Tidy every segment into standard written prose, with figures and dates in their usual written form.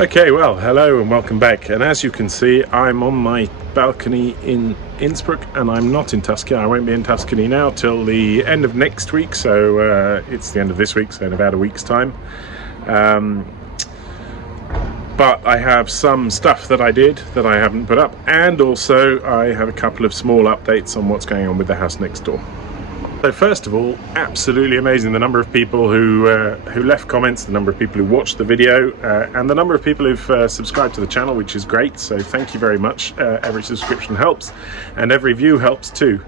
Okay, well, hello and welcome back. And as you can see, I'm on my balcony in Innsbruck, and I'm not in Tuscany. I won't be in Tuscany now till the end of next week, so it's the end of this week, so in about a week's time. But I have some stuff that I did that I haven't put up, and also I have a couple of small updates on what's going on with the house next door. So first of all, absolutely amazing the number of people who left comments, the number of people who watched the video, and the number of people who've subscribed to the channel, which is great. So thank you very much. Every subscription helps, and every view helps too.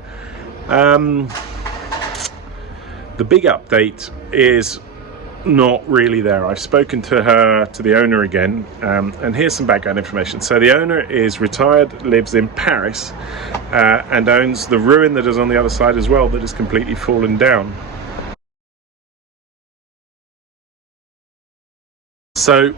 The big update is not really there. I've spoken to the owner again, and here's some background information. So the owner is retired, lives in Paris, and owns the ruin that is on the other side as well, that has completely fallen down. So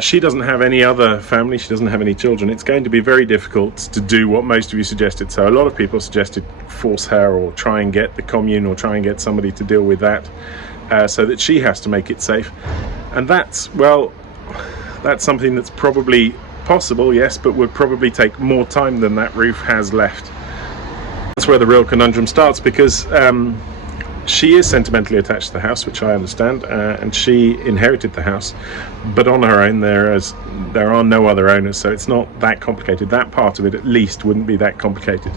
she doesn't have any other family, she doesn't have any children. It's going to be very difficult to do what most of you suggested. So a lot of people suggested force her, or try and get the commune, or try and get somebody to deal with that, so that she has to make it safe. And that's something that's probably possible, yes, but would probably take more time than that roof has left. That's where the real conundrum starts, because she is sentimentally attached to the house, which I understand, and she inherited the house, but on her own. There are no other owners, so it's not that complicated. That part of it at least wouldn't be that complicated.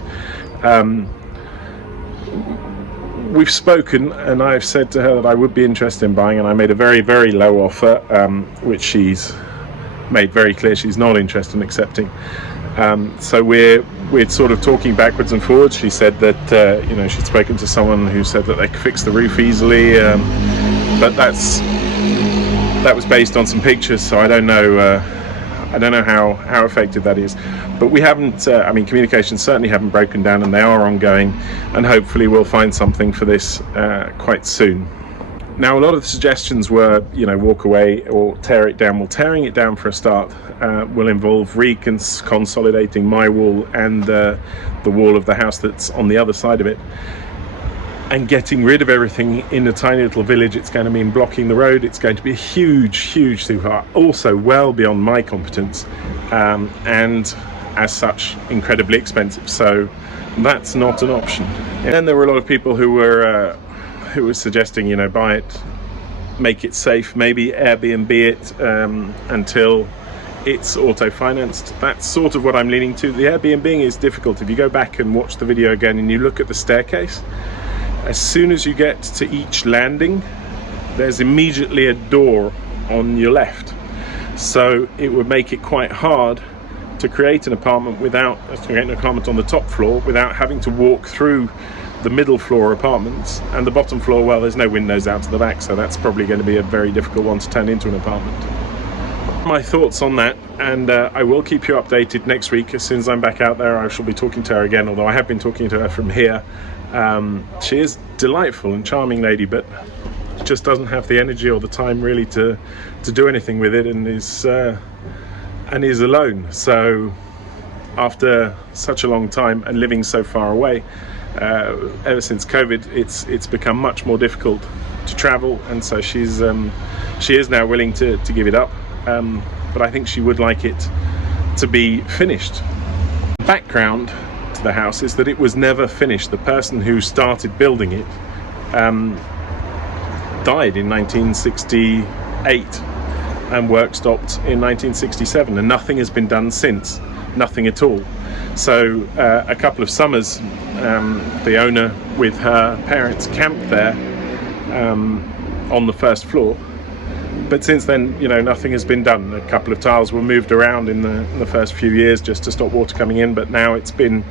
We've spoken, and I've said to her that I would be interested in buying, and I made a very, very low offer, which she's made very clear she's not interested in accepting. So we're sort of talking backwards and forwards. She said that she'd spoken to someone who said that they could fix the roof easily, but that was based on some pictures, so I don't know how effective that is. But we haven't, communications certainly haven't broken down, and they are ongoing, and hopefully we'll find something for this quite soon. Now, a lot of the suggestions were, walk away or tear it down. Well, tearing it down for a start will involve consolidating my wall and the wall of the house that's on the other side of it, and getting rid of everything in a tiny little village. It's going to mean blocking the road. It's going to be a huge super, also well beyond my competence, and as such incredibly expensive. So that's not an option. And then there were a lot of people who were suggesting, buy it, make it safe, maybe Airbnb it until it's auto-financed. That's sort of what I'm leaning to. The Airbnb is difficult. If you go back and watch the video again and you look at the staircase, as soon as you get to each landing, there's immediately a door on your left. So it would make it quite hard to create an apartment on the top floor without having to walk through the middle floor apartments, and the bottom floor, well, there's no windows out to the back, so that's probably going to be a very difficult one to turn into an apartment. My thoughts on that, and I will keep you updated next week. As soon as I'm back out there, I shall be talking to her again, although I have been talking to her from here. She is delightful and charming lady, but just doesn't have the energy or the time really to do anything with it, and is alone. So after such a long time and living so far away, ever since COVID, it's become much more difficult to travel, and so she is now willing to give it up, but I think she would like it to be finished. The background to the house is that it was never finished. The person who started building it died in 1968, and work stopped in 1967, and nothing has been done since. Nothing at all. So a couple of summers, the owner with her parents camped there on the first floor, but since then, nothing has been done. A couple of tiles were moved around in the first few years just to stop water coming in, but now it's been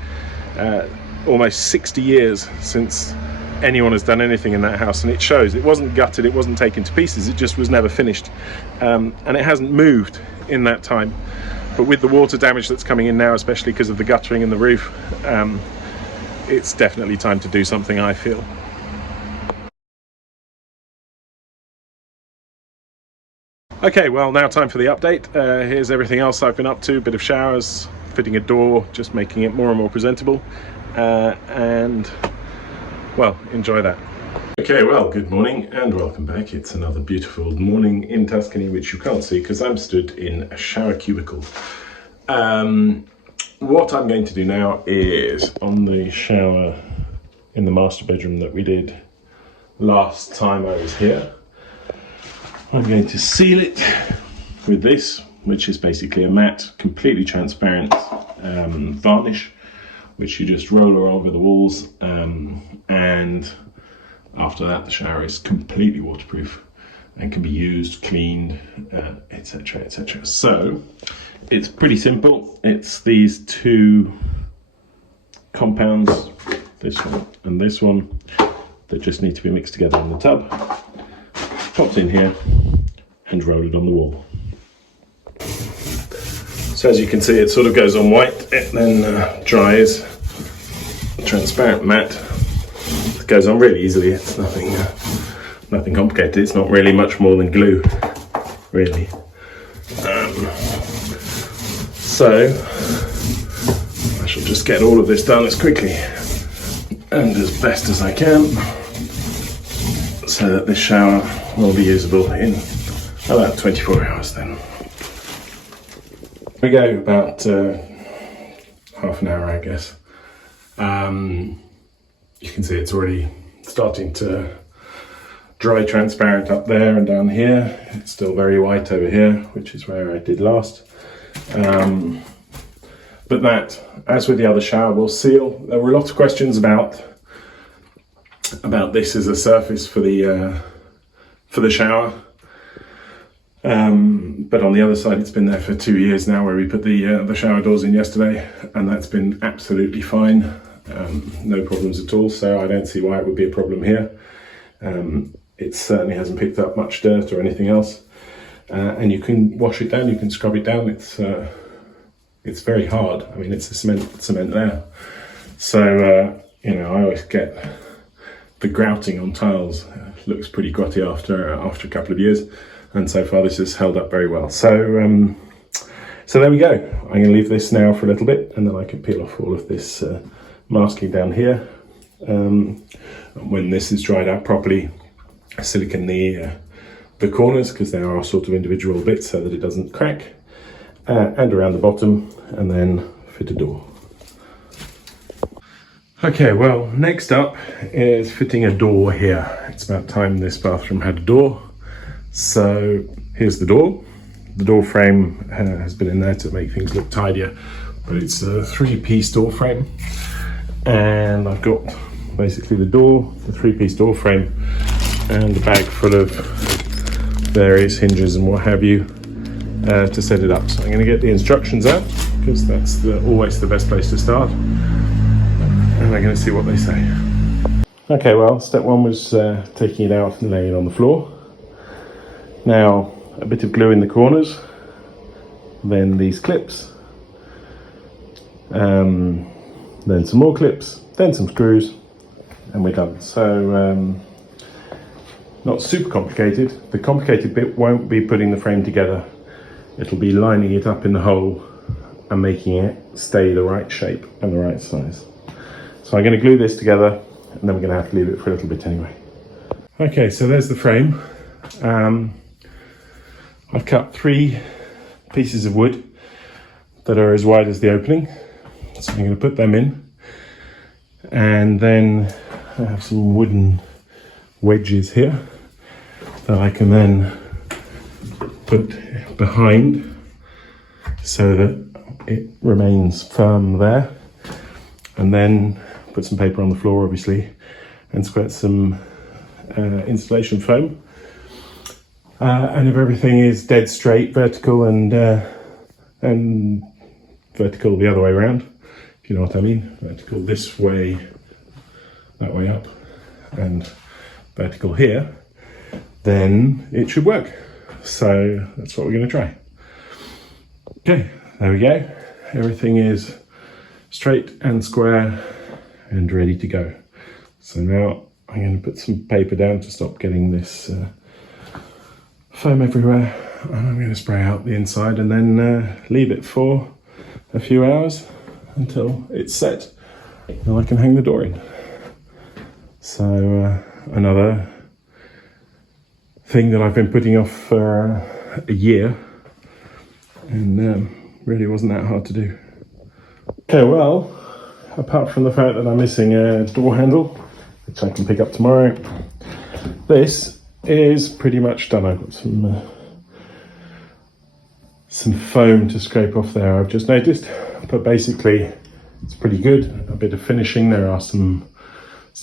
almost 60 years since anyone has done anything in that house, and it shows. It wasn't gutted, it wasn't taken to pieces, it just was never finished, and it hasn't moved in that time. But with the water damage that's coming in now, especially because of the guttering in the roof, it's definitely time to do something, I feel. Okay, well, now time for the update. Here's everything else I've been up to. Bit of showers, fitting a door, just making it more and more presentable, and well, enjoy that. Okay, well, good morning and welcome back. It's another beautiful morning in Tuscany, which you can't see because I'm stood in a shower cubicle. What I'm going to do now is, on the shower in the master bedroom that we did last time I was here, I'm going to seal it with this, which is basically a matte, completely transparent varnish, which you just roll over the walls, and after that the shower is completely waterproof and can be used, cleaned, etc, etc. So it's pretty simple. It's these two compounds, this one and this one, that just need to be mixed together in the tub, popped in here and rolled on the wall. So as you can see, it sort of goes on white, it then dries, transparent matte. It goes on really easily. It's nothing complicated. It's not really much more than glue, really. So I shall just get all of this done as quickly and as best as I can, so that this shower will be usable in about 24 hours then. We go about half an hour, I guess. You can see it's already starting to dry transparent up there and down here. It's still very white over here, which is where I did last. But that, as with the other shower, will seal. There were lots of questions about this as a surface for the shower. But on the other side, it's been there for 2 years now, where we put the shower doors in yesterday, and that's been absolutely fine. No problems at all, so I don't see why it would be a problem here. It certainly hasn't picked up much dirt or anything else. And you can wash it down, you can scrub it down. It's very hard. I mean, it's a cement layer. So, I always get the grouting on tiles. Looks pretty grotty after a couple of years. And so far this has held up very well. So there we go. I'm going to leave this now for a little bit, and then I can peel off all of this masking down here. When this is dried out properly, silicone the corners, because they are sort of individual bits, so that it doesn't crack, and around the bottom, and then fit a door. Okay, well, next up is fitting a door here. It's about time this bathroom had a door. So here's the door. The door frame has been in there to make things look tidier, but it's a 3-piece door frame. And I've got basically the door, the 3-piece door frame, and a bag full of various hinges and what have you to set it up. So I'm going to get the instructions out, because that's always the best place to start. And we're going to see what they say. Okay, well, step one was taking it out and laying it on the floor. Now, a bit of glue in the corners, then these clips, then some more clips, then some screws, and we're done. So, not super complicated. The complicated bit won't be putting the frame together. It'll be lining it up in the hole and making it stay the right shape and the right size. So I'm going to glue this together, and then we're going to have to leave it for a little bit anyway. Okay, so there's the frame. I've cut 3 pieces of wood that are as wide as the opening. So I'm going to put them in. And then I have some wooden wedges here that I can then put behind so that it remains firm there. And then put some paper on the floor, obviously, and squirt some insulation foam. And if everything is dead straight, vertical, and vertical the other way around, if you know what I mean, vertical this way, that way up, and vertical here, then it should work. So that's what we're going to try. Okay, there we go. Everything is straight and square and ready to go. So now I'm going to put some paper down to stop getting this foam everywhere, and I'm going to spray out the inside and then leave it for a few hours until it's set, and I can hang the door in. So another thing that I've been putting off for a year, and really wasn't that hard to do. Okay, well, apart from the fact that I'm missing a door handle, which I can pick up tomorrow, this is pretty much done. I've got some foam to scrape off there, I've just noticed, but basically it's pretty good. A bit of finishing, there are some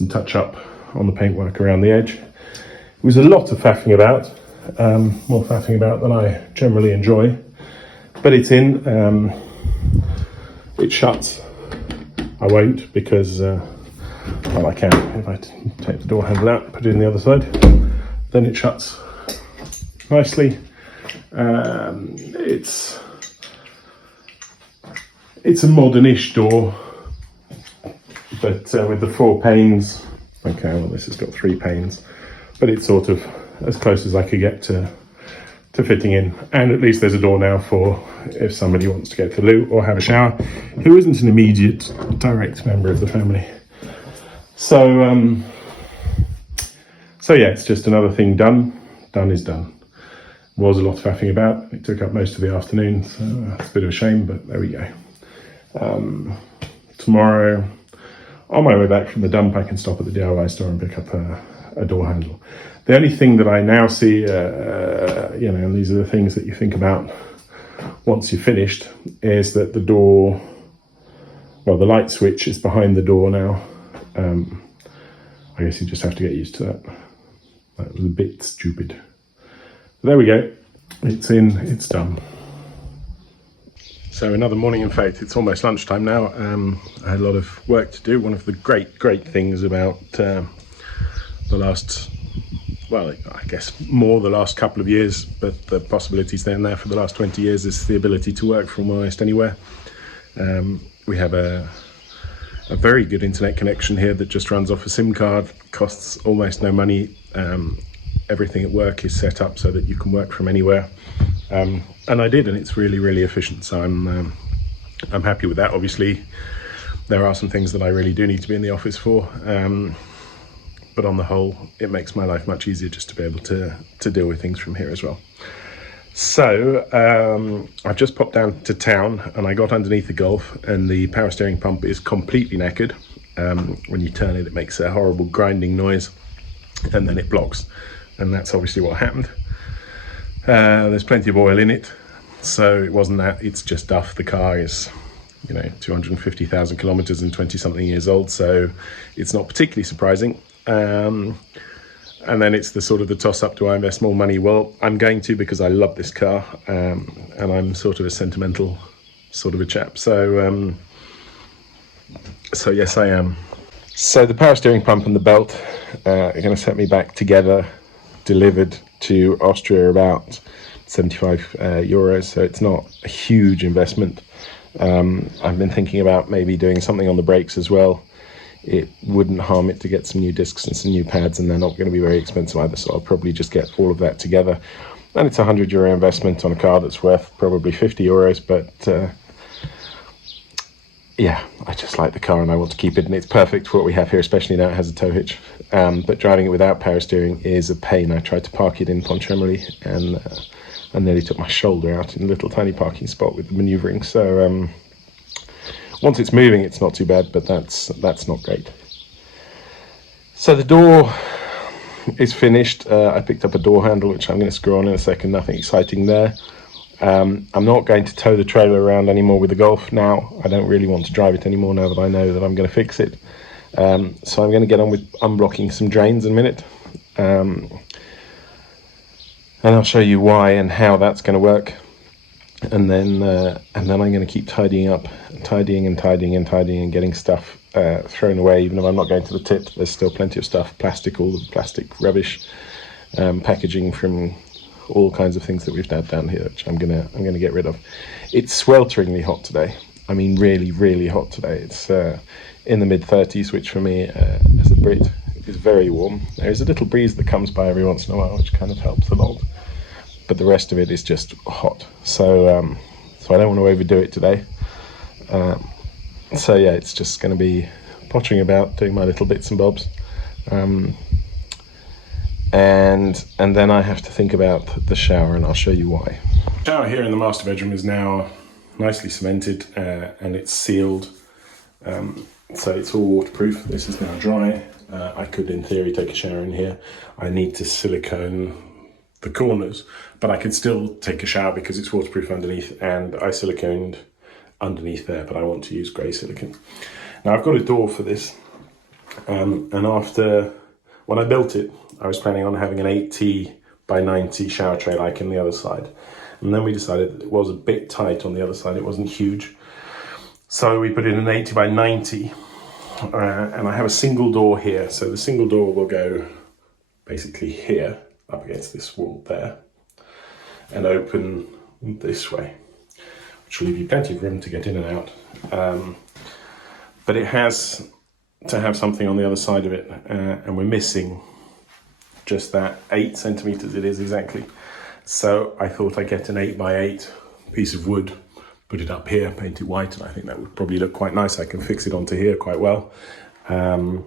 touch up on the paintwork around the edge. It was a lot of faffing about, more faffing about than I generally enjoy, but it's in. It shuts. I won't, because well, I can. If I take the door handle out, put it in the other side, then it shuts nicely. It's a modernish door, but with the 4 panes. Okay, well, this has got 3 panes, but it's sort of as close as I could get to fitting in. And at least there's a door now for if somebody wants to go to the loo or have a shower, who isn't an immediate direct member of the family. So yeah, it's just another thing done. Done is done. Was a lot of faffing about. It took up most of the afternoon, so it's a bit of a shame, but there we go. Tomorrow, on my way back from the dump, I can stop at the DIY store and pick up a door handle. The only thing that I now see, and these are the things that you think about once you're finished, is that the door, well, the light switch is behind the door now. I guess you just have to get used to that. That was a bit stupid. There we go. It's in, it's done. So another morning in faith. It's almost lunchtime now. I had a lot of work to do. One of the great things about the last, well, I guess more the last couple of years, but the possibilities there for the last 20 years is the ability to work from almost anywhere. We have a very good internet connection here that just runs off a SIM card, costs almost no money. Everything at work is set up so that you can work from anywhere. And I did, and it's really efficient. So I'm happy with that. Obviously, there are some things that I really do need to be in the office for. But on the whole, it makes my life much easier just to be able to deal with things from here as well. So I've just popped down to town and I got underneath the Golf, and the power steering pump is completely knackered. When you turn it, it makes a horrible grinding noise and then it blocks. And that's obviously what happened. There's plenty of oil in it, so it wasn't that, it's just duff. The car is, 250,000 kilometers and 20 something years old, so it's not particularly surprising. And then it's the sort of the toss up, do I invest more money? Well, I'm going to, because I love this car, and I'm sort of a sentimental sort of a chap. So yes, I am. So the power steering pump and the belt are going to set me back together, delivered to Austria, about 75 euros. So it's not a huge investment. I've been thinking about maybe doing something on the brakes as well. It wouldn't harm it to get some new discs and some new pads, and they're not going to be very expensive either, so I'll probably just get all of that together. And it's a €100 investment on a car that's worth probably 50 euros, but yeah, I just like the car and I want to keep it, and it's perfect for what we have here, especially now it has a tow hitch. But driving it without power steering is a pain. I tried to park it in Pontchamely and I nearly took my shoulder out in a little tiny parking spot with the manoeuvring. So once it's moving, it's not too bad, but that's not great. So the door is finished. I picked up a door handle, which I'm going to screw on in a second. Nothing exciting there. I'm not going to tow the trailer around anymore with the Golf now. I don't really want to drive it anymore now that I know that I'm going to fix it. So I'm going to get on with unblocking some drains in a minute. And I'll show you why and how that's going to work. And then I'm going to keep tidying up, tidying and getting stuff thrown away. Even if I'm not going to the tip, there's still plenty of stuff, all the plastic rubbish, packaging from all kinds of things that we've had down here, which I'm gonna get rid of. It's swelteringly hot today. I mean, really hot today. It's in the mid-30s, which for me, as a Brit, is very warm. There is a little breeze that comes by every once in a while, which kind of helps a lot. But the rest of it is just hot. So I don't want to overdo it today. So yeah, it's just going to be pottering about, doing my little bits and bobs. and then I have to think about the shower, and I'll show you why. The shower here in the master bedroom is now nicely cemented and it's sealed, so it's all waterproof. This is now dry. I could in theory take a shower in here. I need to silicone the corners, but I could still take a shower because it's waterproof underneath, and I siliconed underneath there, but I want to use grey silicone. Now I've got a door for this, and after, when I built it, I was planning on having an 80 by 90 shower tray like in the other side. And then we decided that it was a bit tight on the other side, it wasn't huge. So we put in an 80 by 90, and I have a single door here. So the single door will go basically here, up against this wall there, and open this way, which will leave you plenty of room to get in and out. But it has to have something on the other side of it, and we're missing just that 8 centimeters it is exactly. So I thought I'd get an 8 by 8 piece of wood, put it up here, paint it white, and I think that would probably look quite nice. I can fix it onto here quite well. But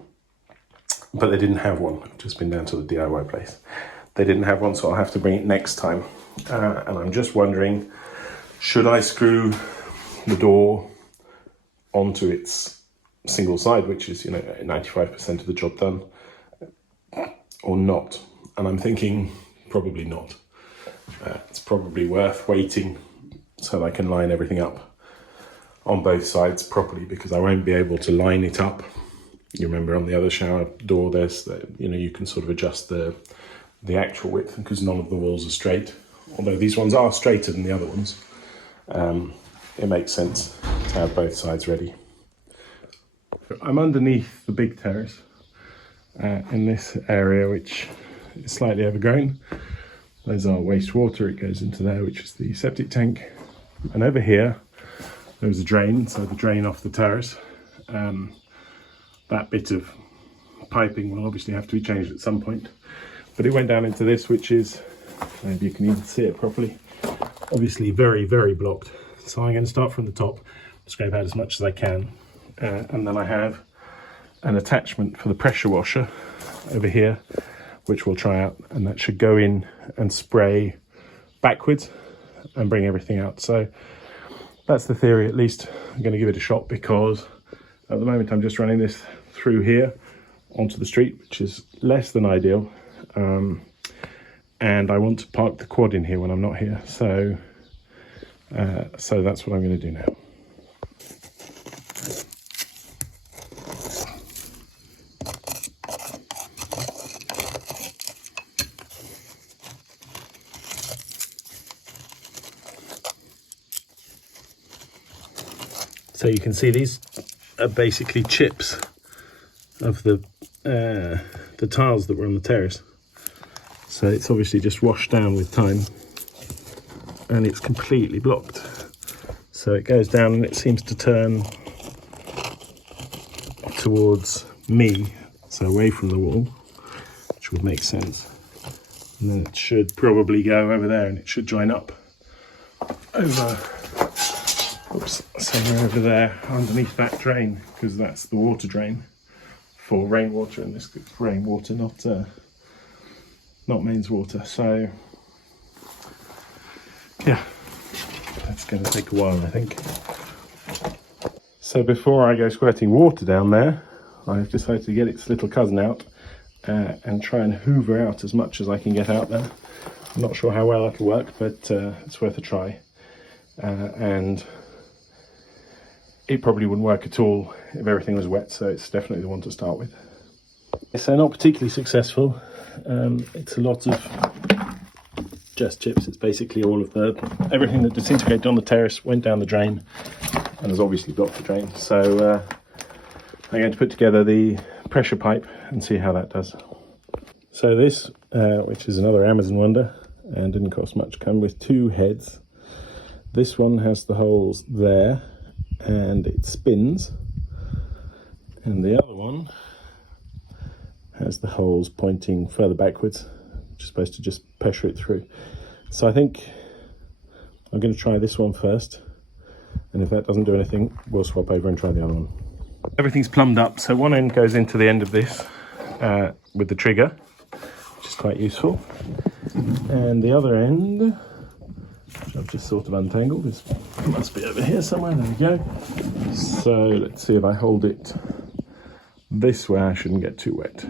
they didn't have one. I've just been down to the DIY place. They didn't have one, so I'll have to bring it next time. And I'm just wondering, should I screw the door onto its single side, which is, 95% of the job done, or not? And I'm thinking probably not. It's probably worth waiting so I can line everything up on both sides properly, because I won't be able to line it up. You remember on the other shower door, there's you can sort of adjust the actual width, because none of the walls are straight. Although these ones are straighter than the other ones, it makes sense to have both sides ready. I'm underneath the big terrace in this area, which is slightly overgrown. There's our wastewater, it goes into there, which is the septic tank. And over here, there's a drain, so the drain off the terrace. That bit of piping will obviously have to be changed at some point. But it went down into this, which is, maybe you can even see it properly, obviously very, very blocked. So I'm going to start from the top, scrape out as much as I can. And then I have an attachment for the pressure washer over here, which we'll try out, and that should go in and spray backwards and bring everything out. So that's the theory, at least. I'm going to give it a shot, because at the moment I'm just running this through here onto the street, which is less than ideal. And I want to park the quad in here when I'm not here. So that's what I'm going to do now. So you can see these are basically chips of the tiles that were on the terrace. So it's obviously just washed down with time, and it's completely blocked. So it goes down and it seems to turn towards me, so away from the wall, which would make sense. And then it should probably go over there, and it should join up over, somewhere over there underneath that drain, because that's the water drain for rainwater, and this is rainwater, not mains water. So yeah, that's going to take a while, I think. So before I go squirting water down there, I've decided to get its little cousin out and try and hoover out as much as I can get out there. I'm not sure how well that'll work, but it's worth a try. And it probably wouldn't work at all if everything was wet, so it's definitely the one to start with. So not particularly successful. It's a lot of just chips. It's basically all of everything that disintegrated on the terrace went down the drain and has obviously blocked the drain. So I'm going to put together the pressure pipe and see how that does. So this, which is another Amazon wonder and didn't cost much, come with 2 heads. This one has the holes there and it spins, and the other one has the holes pointing further backwards, which is supposed to just pressure it through. So I think I'm going to try this one first, and if that doesn't do anything, we'll swap over and try the other one. Everything's plumbed up, so one end goes into the end of this with the trigger, which is quite useful. And the other end, which I've just sort of untangled, must be over here somewhere. There we go. So let's see if I hold it this way, I shouldn't get too wet.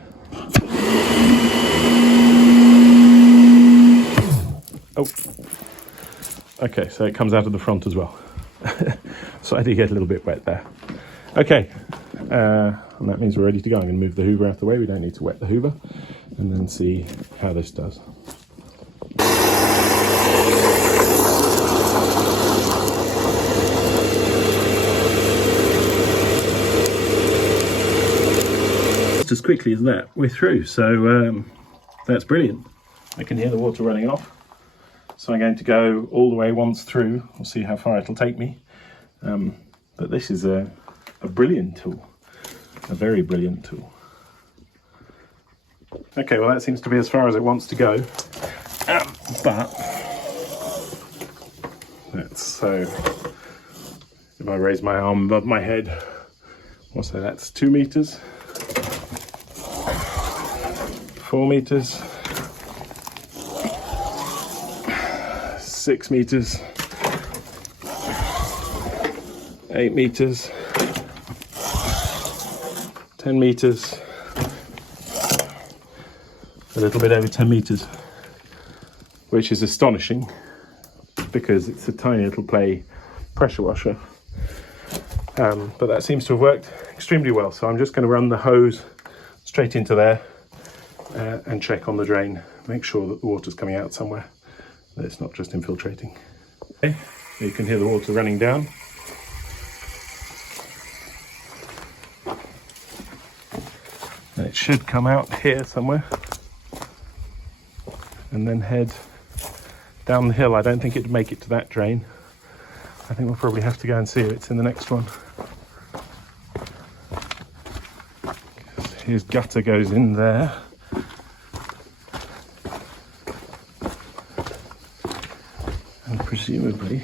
Oh, okay, so it comes out of the front as well. So I did get a little bit wet there. Okay, and that means we're ready to go. I'm going to move the hoover out of the way. We don't need to wet the hoover, and then see how this does. Just as quickly as that, we're through. So that's brilliant. I can hear the water running off. So I'm going to go all the way once through. We'll see how far it'll take me. But this is a brilliant tool, a very brilliant tool. Okay, well that seems to be as far as it wants to go. But so if I raise my arm above my head, we'll say that's 2 meters, 4 meters, 6 meters, 8 meters, 10 meters, a little bit over 10 meters, which is astonishing because it's a tiny little play pressure washer. But that seems to have worked extremely well. So I'm just going to run the hose straight into there and check on the drain, make sure that the water's coming out somewhere, that it's not just infiltrating. Okay, you can hear the water running down. And it should come out here somewhere and then head down the hill. I don't think it'd make it to that drain. I think we'll probably have to go and see if it's in the next one. His gutter goes in there. And presumably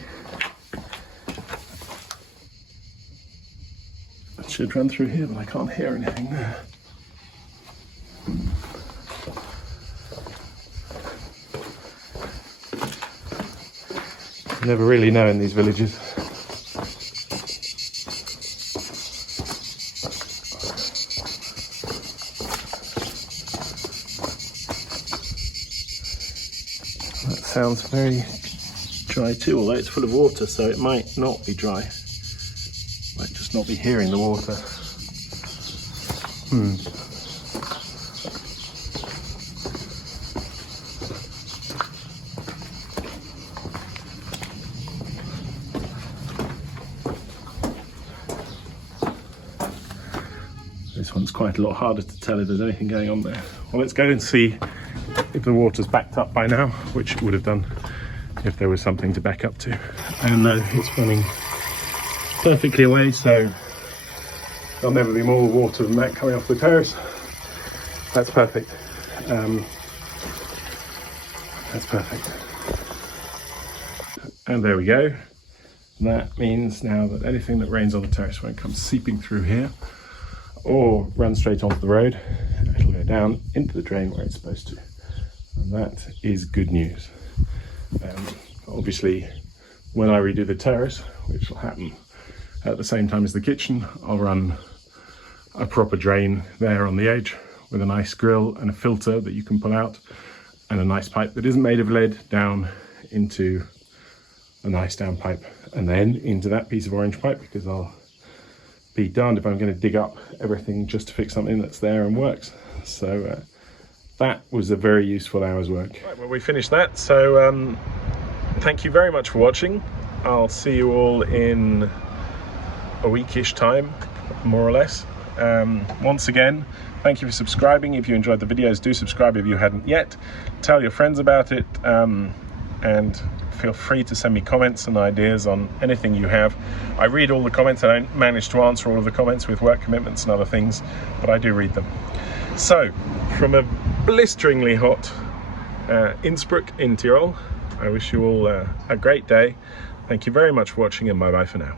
it should run through here, but I can't hear anything there. You never really know in these villages. That sounds very dry too, although it's full of water, so it might not be dry. Might just not be hearing the water. This one's quite a lot harder to tell if there's anything going on there. Well, let's go and see if the water's backed up by now, which it would have done if there was something to back up to. And no, it's running perfectly away, so there'll never be more water than that coming off the terrace. That's perfect. That's perfect. And there we go. That means now that anything that rains on the terrace won't come seeping through here or run straight onto the road. It'll go down into the drain where it's supposed to. And that is good news. Obviously, when I redo the terrace, which will happen at the same time as the kitchen, I'll run a proper drain there on the edge with a nice grill and a filter that you can pull out and a nice pipe that isn't made of lead down into a nice downpipe and then into that piece of orange pipe, because I'll be darned if I'm going to dig up everything just to fix something that's there and works. So that was a very useful hour's work. Right, well, we finished that, so thank you very much for watching. I'll see you all in a weekish time, more or less. Once again, thank you for subscribing. If you enjoyed the videos, do subscribe if you hadn't yet. Tell your friends about it, and feel free to send me comments and ideas on anything you have. I read all the comments. I don't manage to answer all of the comments with work commitments and other things, but I do read them. So, from a blisteringly hot Innsbruck in Tyrol, I wish you all a great day. Thank you very much for watching, and bye-bye for now.